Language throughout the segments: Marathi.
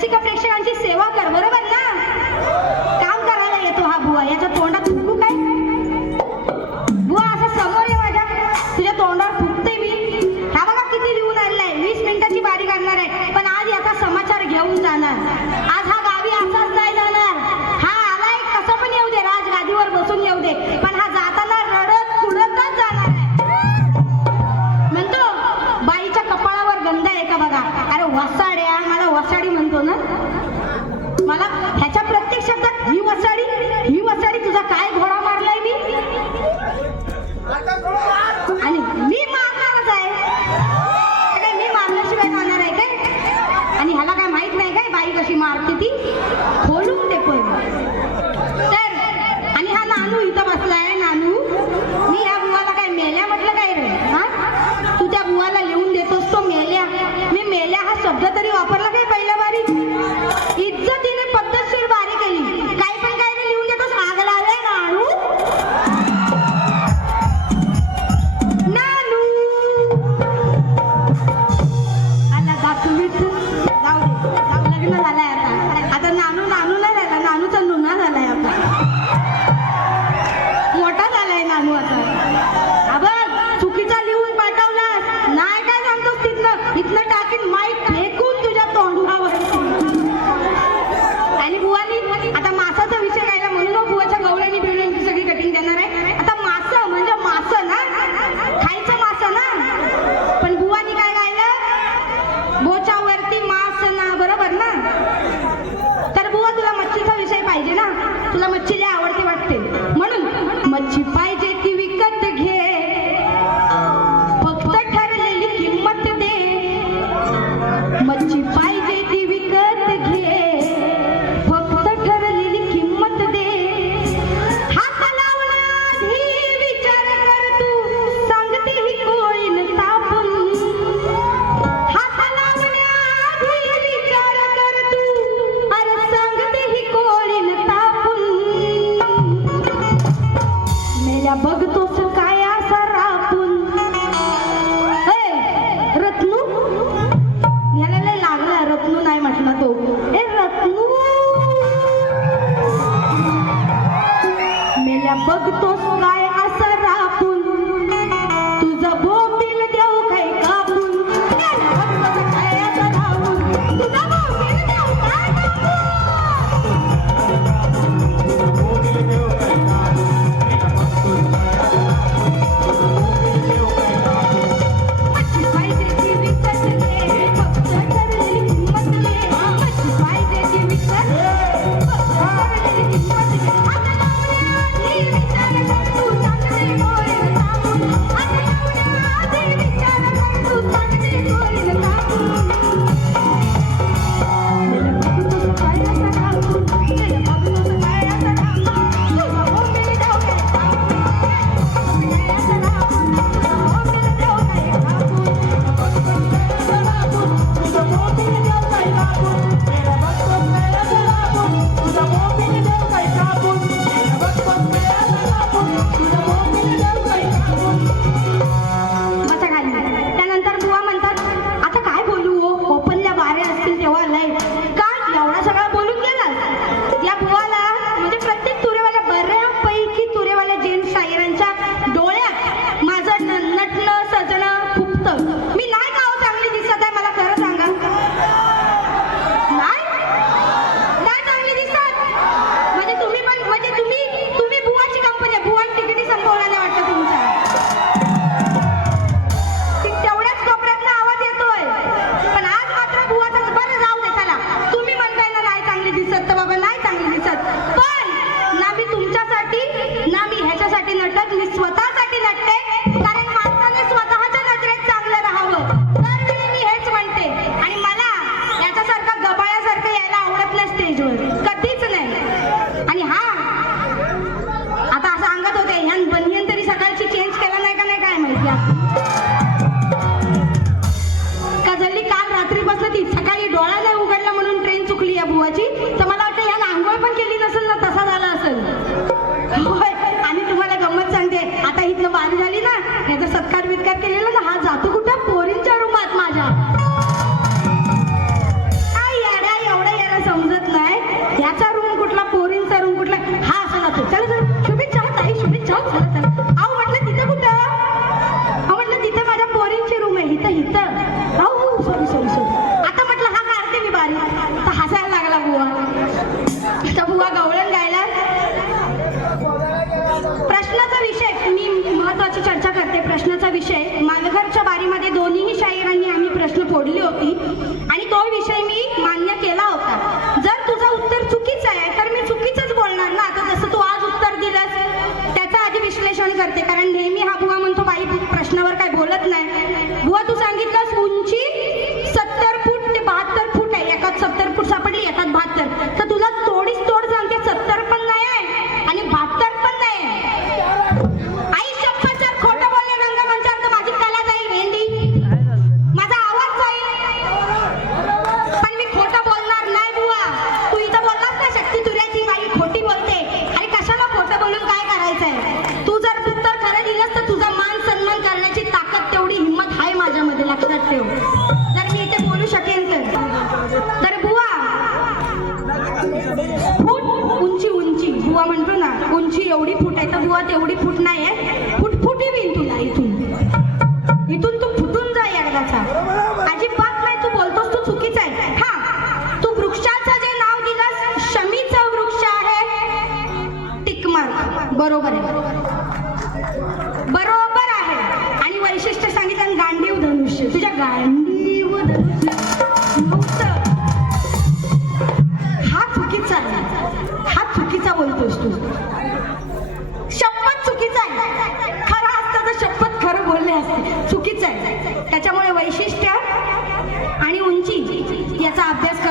रसिका प्रेक्षकांची सेवा कर बरोबर? भगतो काय इथं. इथं हो सॉरी सॉरी सॉरी. आता म्हटलं हा काढते मी बारी? तर हसायला लागला बुवा. तर बुवा गवळण गायला प्रश्नाचा विषय मी महत्वाची चर्चा करते. प्रश्नाचा विषय मालघरच्या बारीमध्ये दोन्ही त्याचा अभ्यास कर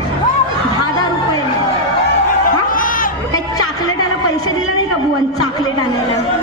दहा दहा रुपये. हा? काही चाकलेट आला पैसे दिला नाही का बुवन चाकलेट आणायला?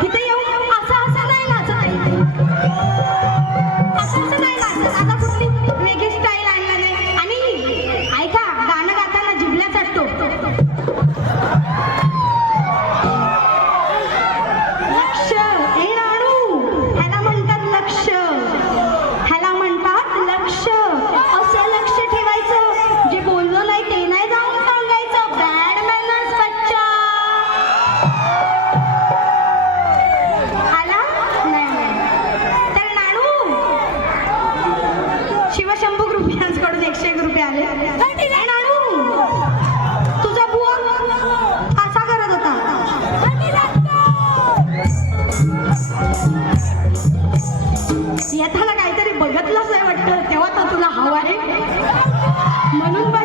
que म्हणून